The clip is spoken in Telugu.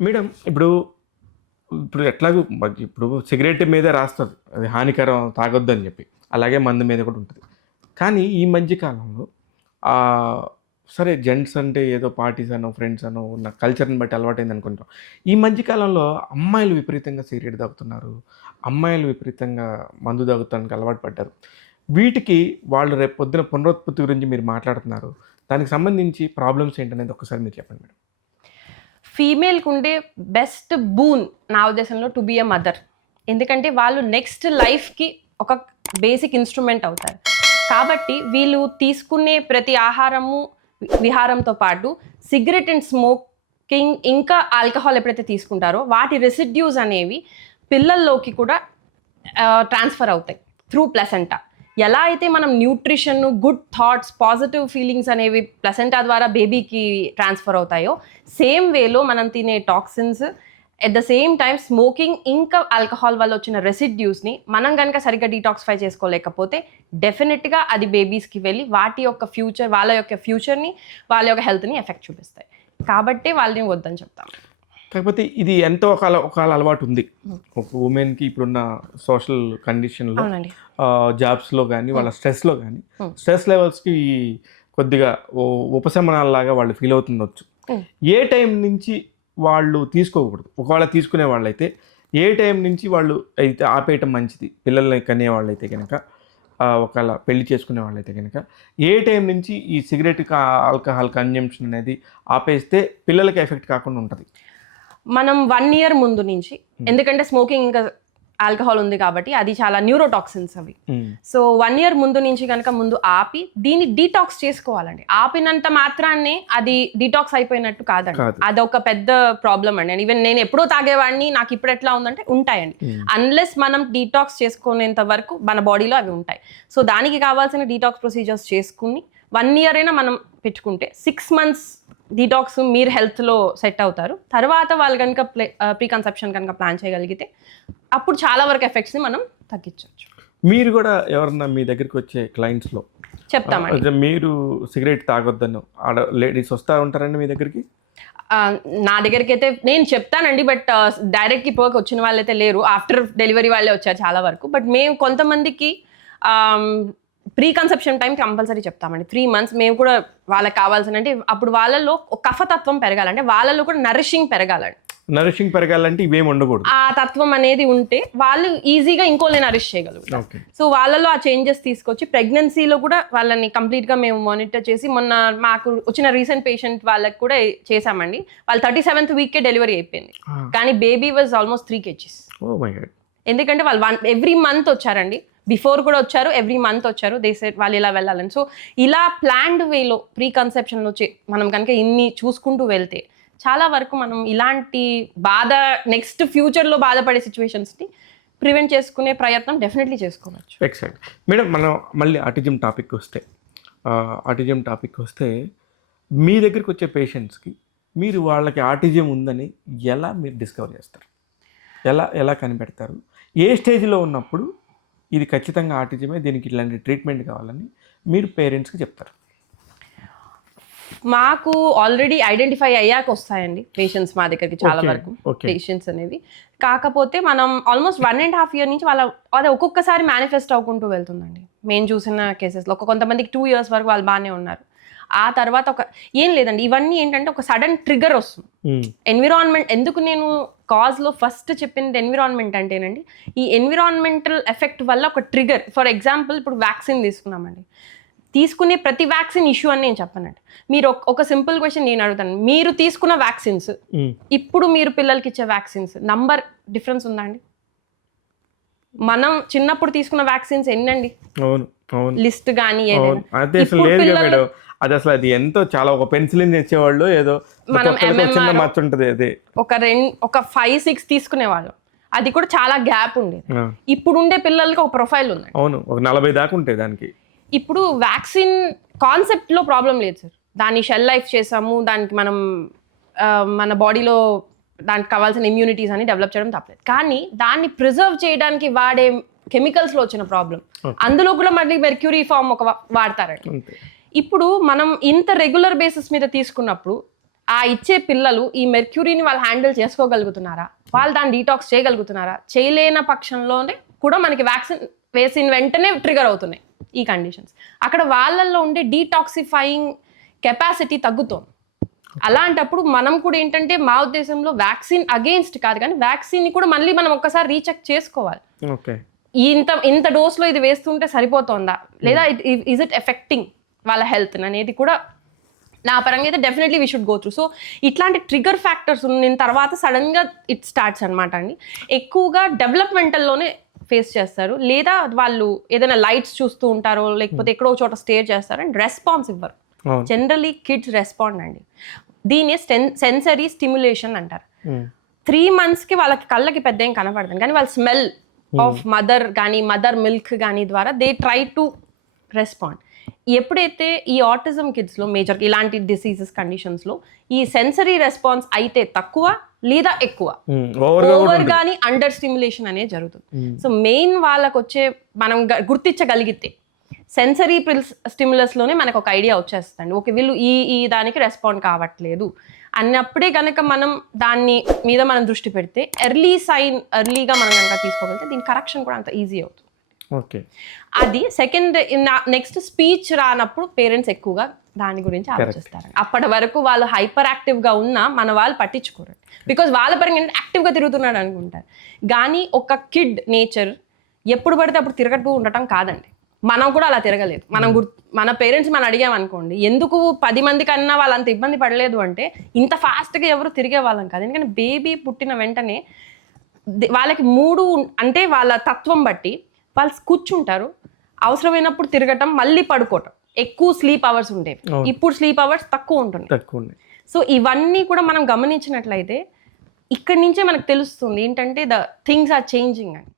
మేడం ఇప్పుడు ఇప్పుడు ఎట్లాగో ఇప్పుడు సిగరెట్ మీదే రాస్తది. అది హానికరం తాగొద్దని చెప్పి. అలాగే మందు మీద కూడా ఉంటది. కానీ ఈ మధ్య కాలంలో సరే జెంట్స్ అంటే ఏదో పార్టీస్ అనో, ఫ్రెండ్స్ అనో ఉన్న కల్చర్‌ని బట్టి అలవాటైంది అనుకుంటాం. ఈ మధ్య కాలంలో అమ్మాయిలు విపరీతంగా సిగరెట్ తాగుతున్నారు. అమ్మాయిలు విపరీతంగా మందు తాగటానికి అలవాటు పడ్డారు. వీటికి వాళ్ళు రేపు పొద్దున పునరుత్పత్తి గురించి మీరు మాట్లాడుతున్నారు. దానికి సంబంధించి ప్రాబ్లమ్స్ ఏంటనేది ఒక్కసారి మీరు చెప్పండి మేడం. ఫీమేల్‌కి ఉండే బెస్ట్ బూన్ నా ఉద్దేశంలో టు బీ ఎ మదర్. ఎందుకంటే వాళ్ళు నెక్స్ట్ లైఫ్‌కి ఒక బేసిక్ ఇన్‌స్ట్రుమెంట్ అవుతారు. కాబట్టి వీళ్ళు తీసుకునే ప్రతి ఆహారము, విహారంతో పాటు సిగరెట్ అండ్ స్మోకింగ్ ఇంకా ఆల్కహాల్ ఎప్పుడైతే తీసుకుంటారో వాటి రెసిడ్యూస్ అనేవి పిల్లల్లోకి కూడా ట్రాన్స్ఫర్ అవుతాయి త్రూ ప్లసెంటా. ఎలా అయితే మనం nutrition, good thoughts, positive feelings అనేవి ప్లసెంటా ద్వారా బేబీకి ట్రాన్స్ఫర్ అవుతాయో సేమ్ వేలో మనం తినే toxins at the same time smoking ఇంకా ఆల్కహాల్ వల్ల వచ్చిన రెసిడ్యూస్ని మనం కనుక సరిగ్గా డీటాక్సిఫై చేసుకోలేకపోతే డెఫినెట్గా అది బేబీస్కి వెళ్ళి వాటి యొక్క ఫ్యూచర్, వాళ్ళ యొక్క ఫ్యూచర్ని, వాళ్ళ యొక్క హెల్త్ని ఎఫెక్ట్ చూపిస్తాయి. కాబట్టి వాళ్ళని వద్దని చెప్తాం. కాకపోతే ఇది ఎంతో ఒక అలవాటు ఉంది ఒక ఉమెన్కి ఇప్పుడున్న సోషల్ కండిషన్లో, జాబ్స్లో కానీ వాళ్ళ స్ట్రెస్లో కానీ స్ట్రెస్ లెవెల్స్కి కొద్దిగా ఉపశమనాలలాగా వాళ్ళు ఫీల్ అవుతుండొచ్చు. ఏ టైం నుంచి వాళ్ళు తీసుకోకూడదు? ఒకవేళ తీసుకునే వాళ్ళైతే ఏ టైం నుంచి వాళ్ళు అయితే ఆపేయటం మంచిది? పిల్లల్ని కనే వాళ్ళైతే కనుక, ఒకవేళ పెళ్లి చేసుకునే వాళ్ళైతే కనుక ఏ టైం నుంచి ఈ సిగరెట్ ఆల్కహాల్ కన్జంప్షన్ అనేది ఆపేస్తే పిల్లలకి ఎఫెక్ట్ కాకుండా ఉంటుంది? మనం 1 year ముందు నుంచి, ఎందుకంటే స్మోకింగ్ ఇంకా ఆల్కహాల్ ఉంది కాబట్టి అది చాలా న్యూరోటాక్సిన్స్ అవి. సో 1 year ముందు నుంచి కనుక ముందు ఆపి దీన్ని డీటాక్స్ చేసుకోవాలండి. ఆపినంత మాత్రాన్ని అది డీటాక్స్ అయిపోయినట్టు కాదండి. అదొక పెద్ద ప్రాబ్లం అండి. ఈవెన్ నేను ఎప్పుడో తాగేవాడిని, నాకు ఇప్పుడు ఎట్లా ఉందంటే ఉంటాయండి. అన్లెస్ మనం డీటాక్స్ చేసుకునేంత వరకు మన బాడీలో అవి ఉంటాయి. సో దానికి కావాల్సిన డీటాక్స్ ప్రొసీజర్స్ చేసుకుని 1 year అయినా మనం పెట్టుకుంటే 6 months డీటాక్స్ మీరు హెల్త్లో సెట్ అవుతారు. తర్వాత వాళ్ళు కనుక ప్రీ కన్సెప్షన్ కనుక ప్లాన్ చేయగలిగితే అప్పుడు చాలా వరకు ఎఫెక్ట్స్ని మనం తగ్గించవచ్చు. మీరు కూడా ఎవరన్నా మీ దగ్గరికి వచ్చే క్లయింట్స్లో చెప్తామండి, మీరు సిగరెట్ తాగొద్దను లేడీస్ వస్తూ ఉంటారండి మీ దగ్గరికి? నా దగ్గరికి అయితే నేను చెప్తానండి, బట్ డైరెక్ట్గా ఇప్పటివరకు వచ్చిన వాళ్ళైతే లేరు. ఆఫ్టర్ డెలివరీ వాళ్ళే వచ్చారు చాలా వరకు. బట్ మేము కొంతమందికి ప్రీ కన్సెప్షన్ టైం కంపల్సరీ చెప్తామండి. 3 months మేము కూడా వాళ్ళకి కావాల్సిన, అంటే అప్పుడు వాళ్ళలో కఫతత్వం పెరగాలంటే వాళ్ళలో కూడా నరిషింగ్ పెరగాలంటే ఇవేమి ఉండకూడదు. ఆ తత్వం అనేది ఉంటే వాళ్ళు ఈజీగా ఇంకోళ్ళని నరిష్ చేయగలుగుతారు. సో వాళ్ళలో ఆ చేంజెస్ తీసుకొచ్చి ప్రెగ్నెన్సీలో కూడా వాళ్ళని కంప్లీట్గా మేము మానిటర్ చేసి, మొన్న మాకు వచ్చిన రీసెంట్ పేషెంట్ వాళ్ళకి కూడా చేసామండి. వాళ్ళు 37th week డెలివరీ అయిపోయింది, కానీ బేబీ వాజ్ ఆల్మోస్ట్ 3 kgs. ఎందుకంటే వాళ్ళు ఎవ్రీ మంత్ వచ్చారండి. బిఫోర్ కూడా వచ్చారు, ఎవ్రీ మంత్ వచ్చారు. దే సెడ్ వాళ్ళు ఇలా వెళ్ళాలని. సో ఇలా ప్లాన్డ్ వేలో ప్రీ కన్సెప్షన్లో మనం కనుక ఇన్ని చూసుకుంటూ వెళ్తే చాలా వరకు మనం ఇలాంటి బాధ నెక్స్ట్ ఫ్యూచర్లో బాధపడే సిచ్యువేషన్స్ని ప్రివెంట్ చేసుకునే ప్రయత్నం డెఫినెట్లీ చేసుకోవచ్చు. ఎక్సైట్ మేడం, మనం మళ్ళీ ఆటిజం టాపిక్ వస్తే మీ దగ్గరికి వచ్చే పేషెంట్స్కి మీరు వాళ్ళకి ఆటిజం ఉందని ఎలా మీరు డిస్కవర్ చేస్తారు? ఎలా కనిపెడతారు? ఏ స్టేజ్లో ఉన్నప్పుడు ఇది ఖచ్చితంగా ఆటిజమే, దీనికి ఇలాంటి ట్రీట్మెంట్ కావాలని మీరు పేరెంట్స్కి చెప్తారు? మాకు ఆల్రెడీ ఐడెంటిఫై అయ్యాక వస్తాయండి పేషెంట్స్ మా దగ్గరికి చాలా వరకు పేషెంట్స్ అనేవి. కాకపోతే మనం ఆల్మోస్ట్ 1.5 years నుంచి అదే ఒక్కొక్కసారి మేనిఫెస్ట్ అవ్వకుంటూ వెళ్తుందండి. మేము చూసిన కేసెస్లో కొంతమందికి 2 years వరకు వాళ్ళు బాగానే ఉన్నారు. ఆ తర్వాత ఏం లేదండి, ఇవన్నీ ఏంటంటే ఒక సడన్ ట్రిగర్ వస్తుంది. ఎన్విరాన్మెంట్, ఎందుకు నేను కాజ్లో ఫస్ట్ చెప్పింది ఎన్విరాన్మెంట్ అంటేనండి, ఈ ఎన్విరాన్మెంటల్ ఎఫెక్ట్ వల్ల ఒక ట్రిగర్. ఫర్ ఎగ్జాంపుల్ ఇప్పుడు వ్యాక్సిన్ తీసుకున్నామండి, తీసుకునే ప్రతి వ్యాక్సిన్ ఇష్యూ అని నేను చెప్పనండి. మీరు ఒక సింపుల్ క్వశ్చన్ నేను అడుగుతాను, మీరు తీసుకున్న వ్యాక్సిన్స్ ఇప్పుడు మీరు పిల్లలకి ఇచ్చే వ్యాక్సిన్స్ నంబర్ డిఫరెన్స్ ఉందా అండి? మనం చిన్నప్పుడు తీసుకున్న వ్యాక్సిన్స్ ఎన్నండి లిస్ట్ కానీ ఏదైనా? అది అసలు అది ఎంతో చాలా, ఒక పెన్సిలిన్ తెచ్చేవాళ్ళు, ఏదో మనం అదే ఒక 5-6 తీసుకునేవాళ్ళం. అది కూడా చాలా గ్యాప్ ఉండేది. ఇప్పుడు ఉండే పిల్లలకి ఒక ప్రొఫైల్ ఉంది, అవును, ఒక 40 దాకా ఉంటాయి దానికి. ఇప్పుడు వ్యాక్సిన్ కాన్సెప్ట్లో ప్రాబ్లం లేదు సార్. దాన్ని షెల్ లైఫ్ చేసాము, దానికి మనం మన బాడీలో దానికి కావాల్సిన ఇమ్యూనిటీస్ అని డెవలప్ చేయడం తప్పలేదు. కానీ దాన్ని ప్రిజర్వ్ చేయడానికి వాడే కెమికల్స్లో వచ్చిన ప్రాబ్లం. అందులో కూడా మళ్ళీ మెర్క్యూరీ ఫామ్ వాడతారండి. ఇప్పుడు మనం ఇంత రెగ్యులర్ బేసిస్ మీద తీసుకున్నప్పుడు ఆ ఇచ్చే పిల్లలు ఈ మెర్క్యూరీని వాళ్ళు హ్యాండిల్ చేసుకోగలుగుతున్నారా, వాళ్ళు దాన్ని డీటాక్స్ చేయగలుగుతున్నారా, చేయలేని పక్షంలోనే కూడా మనకి వ్యాక్సిన్ వేసిన వెంటనే ట్రిగర్ అవుతున్నాయి ఈ కండిషన్స్. అక్కడ వాళ్ళల్లో ఉండే డీటాక్సిఫైయింగ్ కెపాసిటీ తగ్గుతోంది. అలాంటప్పుడు మనం కూడా ఏంటంటే మా ఉద్దేశంలో వ్యాక్సిన్ అగేన్స్ట్ కాదు, కానీ వ్యాక్సిన్ కూడా మళ్ళీ మనం ఒక్కసారి రీచెక్ చేసుకోవాలి. ఓకే, ఇంత డోస్లో ఇది వేస్తుంటే సరిపోతుందా, లేదా ఇస్ ఇట్ ఎఫెక్టింగ్ వాళ్ళ హెల్త్ అనేది కూడా నా పరంగా అయితే definitely we should go through. So ఇట్లాంటి ట్రిగర్ ఫ్యాక్టర్స్ ఉన్న తర్వాత సడన్గా ఇట్ స్టార్ట్స్ అనమాట అండి. ఎక్కువగా డెవలప్మెంటల్లోనే ఫేస్ చేస్తారు, లేదా వాళ్ళు ఏదైనా లైట్స్ చూస్తూ ఉంటారో లేకపోతే ఎక్కడో చోట స్టే చేస్తారు అండ్ రెస్పాన్స్ ఇవ్వరు. జనరలీ కిడ్స్ రెస్పాండ్ అండి. దీన్ని సెన్సరీ స్టిమ్యులేషన్ అంటారు. 3 monthsకి వాళ్ళకి కళ్ళకి పెద్ద ఏం కనపడదు, కానీ వాళ్ళ స్మెల్ ఆఫ్ మదర్ కానీ మదర్ మిల్క్ కానీ ద్వారా దే ట్రై టు రెస్పాండ్. ఎప్పుడైతే ఈ ఆటిజం కిడ్స్లో మేజర్ ఇలాంటి డిసీజెస్ కండిషన్స్లో ఈ సెన్సరీ రెస్పాన్స్ అయితే తక్కువ లేదా ఎక్కువ, ఓవర్ కానీ అండర్ స్టిమ్యులేషన్ అనేది జరుగుతుంది. సో మెయిన్ వాళ్ళకు వచ్చే మనం గుర్తించగలిగితే సెన్సరీ స్టిమ్యులస్లోనే మనకు ఒక ఐడియా వచ్చేస్తుంది, ఓకే వీళ్ళు ఈ దానికి రెస్పాండ్ కావట్లేదు అన్నప్పుడే కనుక మనం దాన్ని మీద మనం దృష్టి పెడితే ఎర్లీగా మనం కనుక తీసుకోగలిగితే దీని కరెక్షన్ కూడా అంత ఈజీ అవుతుంది. ఓకే, అది సెకండ్. నెక్స్ట్ స్పీచ్ రానప్పుడు పేరెంట్స్ ఎక్కువగా దాని గురించి ఆలోచిస్తారు. అప్పటి వరకు వాళ్ళు హైపర్ యాక్టివ్గా ఉన్నా మన వాళ్ళు పట్టించుకోరు, బికాజ్ వాళ్ళ పరంగా యాక్టివ్గా తిరుగుతున్నాడు అనుకుంటారు. కానీ ఒక కిడ్ నేచర్ ఎప్పుడు పడితే అప్పుడు తిరగట్టు ఉండటం కాదండి. మనం కూడా అలా తిరగలేదు. మన పేరెంట్స్ మనం అడిగామనుకోండి, ఎందుకు 10 మంది కన్నా వాళ్ళు అంత ఇబ్బంది పడలేదు అంటే ఇంత ఫాస్ట్గా ఎవరు తిరిగే వాళ్ళం కాదు. ఎందుకంటే బేబీ పుట్టిన వెంటనే వాళ్ళకి 3 అంటే వాళ్ళ తత్వం బట్టి వాళ్ళు కూర్చుంటారు, అవసరమైనప్పుడు తిరగటం, మళ్ళీ పడుకోవటం, ఎక్కువ స్లీప్ అవర్స్ ఉండేవి. ఇప్పుడు స్లీప్ అవర్స్ తక్కువ ఉంటున్నాయి. సో ఇవన్నీ కూడా మనం గమనించినట్లయితే ఇక్కడి నుంచే మనకు తెలుస్తుంది ఏంటంటే ద థింగ్స్ ఆర్ చేంజింగ్ అని.